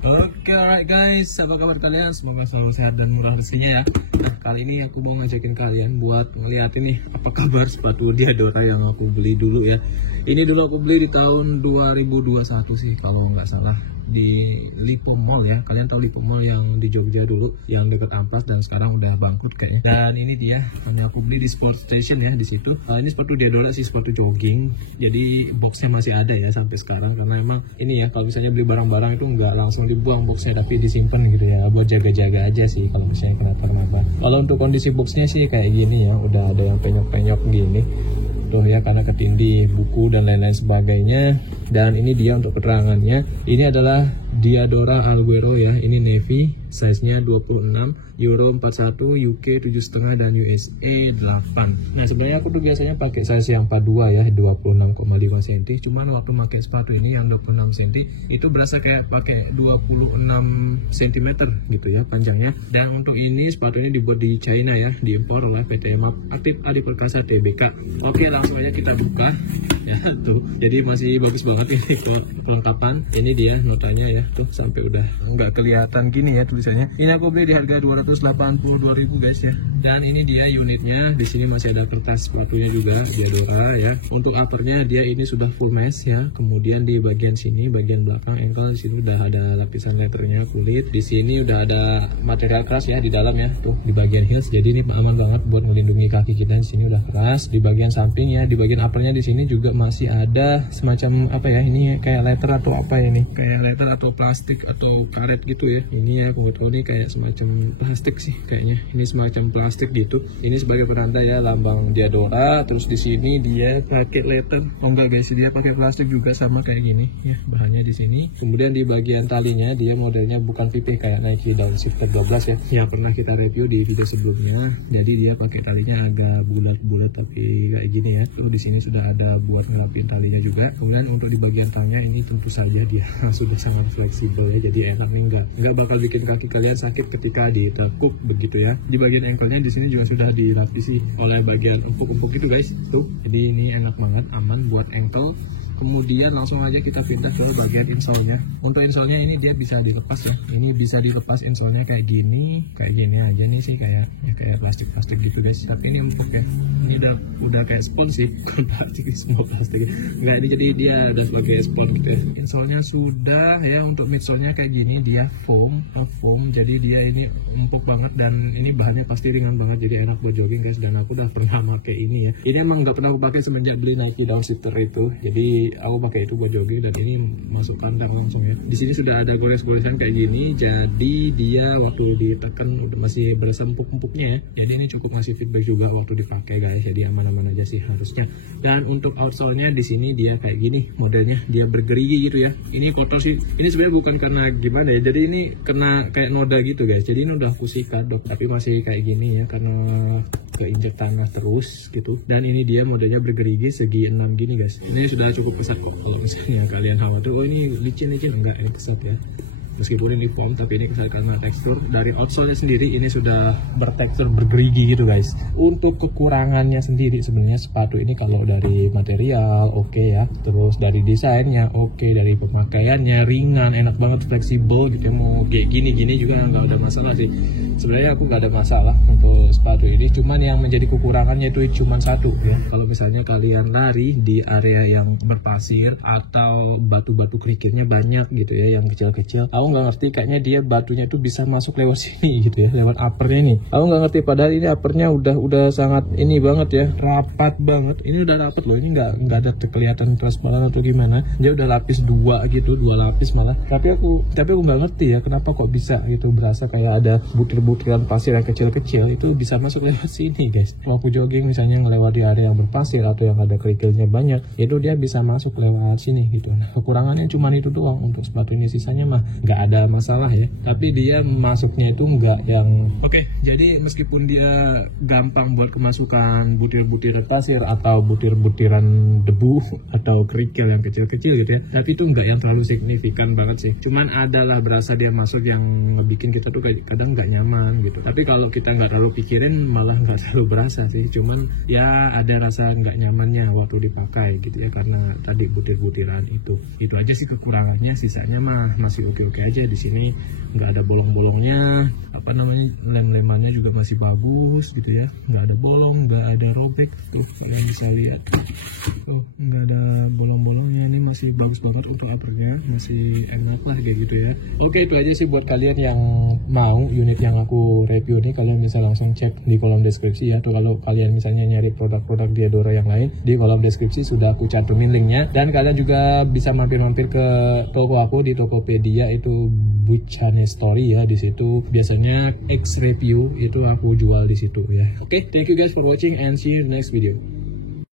Oke, alright guys, apa kabar kalian? Semoga selalu sehat dan murah rezekinya ya. Nah, kali ini aku mau ngajakin kalian buat ngeliatin nih apa kabar sepatu Diadora yang aku beli dulu ya. Ini dulu aku beli di tahun 2021 sih kalau nggak salah, di Lipo Mall ya. Kalian tahu Lipo Mall yang di Jogja dulu, yang deket Amplas dan sekarang udah bangkrut kayaknya. Dan ini dia, hanya aku beli di Sport Station ya di situ. Ini sepatu Diadora sih, sepatu jogging. Jadi boxnya masih ada ya sampai sekarang, karena emang ini ya, kalau misalnya beli barang-barang itu nggak langsung dibuang boxnya, tapi disimpan gitu ya, buat jaga-jaga aja sih kalau misalnya kenapa-kenapa. Kalau untuk kondisi boxnya sih kayak gini ya, udah ada yang penyok-penyok gini tuh ya, karena ketindih buku dan lain-lain sebagainya. Dan ini dia untuk keterangannya, ini adalah Diadora Alguero ya, ini navy, size-nya 26, Euro 41, UK 7,5 dan USA 8. Nah sebenarnya aku tuh biasanya pakai size yang 42 ya, 26,5 cm. Cuman waktu pakai sepatu ini yang 26 cm itu berasa kayak pakai 26 cm gitu ya panjangnya. Dan untuk ini sepatu ini dibuat di China ya, diimpor oleh PT MAP Aktif Adi Perkasa Tbk. Oke, langsung aja kita buka ya tuh. Jadi masih bagus banget ini kelengkapan. Ini dia notanya ya tuh, sampai udah nggak kelihatan gini ya tulisannya. Ini aku beli di harga 282.000 guys ya. Dan ini dia unitnya. Di sini masih ada kertas sepatunya juga Diadora ya. Untuk uppernya dia ini sudah full mesh ya. Kemudian di bagian sini, bagian belakang ankle, di sini udah ada lapisan letternya kulit. Di sini udah ada material keras ya di dalam ya tuh, di bagian heels. Jadi ini aman banget buat melindungi kaki kita. Di sini udah keras. Di bagian samping ya, di bagian uppernya di sini juga masih ada semacam apa ya, ini kayak letter atau apa ya, ini kayak letter atau plastik atau karet gitu ya. Ini ya aku tahu nih kayak semacam plastik sih kayaknya. Ini semacam plastik gitu. Ini sebagai penanda ya lambang Diadora. Terus di sini dia pakai letter. Oh enggak guys, dia pakai plastik juga sama kayak gini ya, bahannya di sini. Kemudian di bagian talinya dia modelnya bukan pipih kayak Nike Downshifter 12 ya. Ya pernah kita review di video sebelumnya. Jadi dia pakai talinya agak bulat-bulat tapi kayak gini ya. Terus di sini sudah ada buat ngapin talinya juga. Kemudian untuk di bagian tangnya ini tentu saja dia sudah sangat fleksibel ya. Jadi enak nih, nggak bakal bikin kaki kalian sakit ketika ditekuk begitu ya. Di bagian ankle-nya di sini juga sudah dilapisi oleh bagian empuk-empuk gitu guys. Tuh, jadi ini enak banget, aman buat ankle. Kemudian langsung aja kita pindah ke bagian insole-nya. Untuk insole-nya ini dia bisa dilepas ya. Ini bisa dilepas insole-nya kayak gini aja nih sih, kayak plastik gitu guys. Tapi ini empuk ya. Ini udah kayak spons sih, bukan plastik, semua plastik. Enggak, ini jadi dia udah sebagai spons gitu ya. Insole-nya sudah ya. Untuk midsole-nya kayak gini, dia foam. Jadi dia ini empuk banget dan ini bahannya pasti ringan banget, jadi enak buat jogging guys. Dan aku udah pernah pakai ini ya. Ini emang nggak pernah aku pakai semenjak beli Nike Downshifter itu. Jadi aku pakai itu buat jogging dan ini masuk kandang langsung ya. Di sini sudah ada gores-goresan kayak gini, jadi dia waktu ditekan masih berasa empuk-empuknya ya. Jadi ini cukup ngasih feedback juga waktu dipakai guys. Jadi aman-aman aja sih harusnya. Dan untuk outsole-nya di sini dia kayak gini modelnya, dia bergerigi gitu ya. Ini kotor sih. Ini sebenarnya bukan karena gimana ya. Jadi ini kena kayak noda gitu guys. Jadi ini udah aku sikat dok, tapi masih kayak gini ya karena keinjek tanah terus gitu. Dan ini dia modelnya bergerigi segi 6 gini guys. Ini sudah cukup pesat kok. Kalau misalnya kalian khawatir oh ini licin enggak, ini pesat ya. Meskipun ini foam tapi ini karena tekstur dari outsole sendiri ini sudah bertekstur bergerigi gitu guys. Untuk kekurangannya sendiri sebenarnya sepatu ini kalau dari material oke ya, terus dari desainnya oke, dari pemakaiannya ringan, enak banget, fleksibel gitu ya. Mau kayak gini juga nggak ada masalah sih. Sebenarnya aku nggak ada masalah untuk sepatu ini, cuman yang menjadi kekurangannya itu cuma satu ya. Kalau misalnya kalian lari di area yang berpasir atau batu-batu kerikilnya banyak gitu ya, yang kecil-kecil, aku nggak ngerti kayaknya dia batunya tuh bisa masuk lewat sini gitu ya, lewat uppernya nih. Aku nggak ngerti, padahal ini uppernya udah sangat ini banget ya, rapat banget. Ini udah rapat loh, ini nggak ada kelihatan transparan atau gimana. Dia udah lapis dua gitu, 2 lapis malah. Tapi aku nggak ngerti ya kenapa kok bisa gitu, berasa kayak ada butir-butiran pasir yang kecil-kecil itu bisa masuk lewat sini guys. Waktu jogging misalnya ngelewati area yang berpasir atau yang ada kerikilnya banyak, itu dia bisa masuk lewat sini gitu. Nah kekurangannya cuma itu doang untuk sepatu ini, sisanya mah nggak ada masalah ya. Tapi dia masuknya itu nggak yang oke. Jadi meskipun dia gampang buat kemasukan butir-butiran pasir atau butir-butiran debu atau kerikil yang kecil-kecil gitu ya, tapi itu nggak yang terlalu signifikan banget sih. Cuman adalah berasa dia masuk yang ngebikin kita tuh kadang nggak nyaman gitu. Tapi kalau kita nggak terlalu pikirin malah nggak terlalu berasa sih. Cuman ya ada rasa nggak nyamannya waktu dipakai gitu ya, karena tadi butir-butiran itu aja sih kekurangannya. Sisanya mah masih oke-oke oke aja. Di sini nggak ada bolong-bolongnya, apa namanya, lem-lemannya juga masih bagus gitu ya, nggak ada bolong, nggak ada robek tuh kalian bisa lihat. Oh, nggak ada bolong-bolongnya, ini masih bagus banget untuk uppernya, masih enak lah kayak gitu ya. Oke, itu aja sih buat kalian yang mau unit yang aku review nih, kalian bisa langsung cek di kolom deskripsi ya. Tuh kalau kalian misalnya nyari produk-produk Diadora yang lain, di kolom deskripsi sudah aku cantumin linknya. Dan kalian juga bisa mampir-mampir ke toko aku di Tokopedia, itu Buchane Story ya. Di situ biasanya X review itu aku jual di situ ya. Oke, thank you guys for watching and see you in the next video.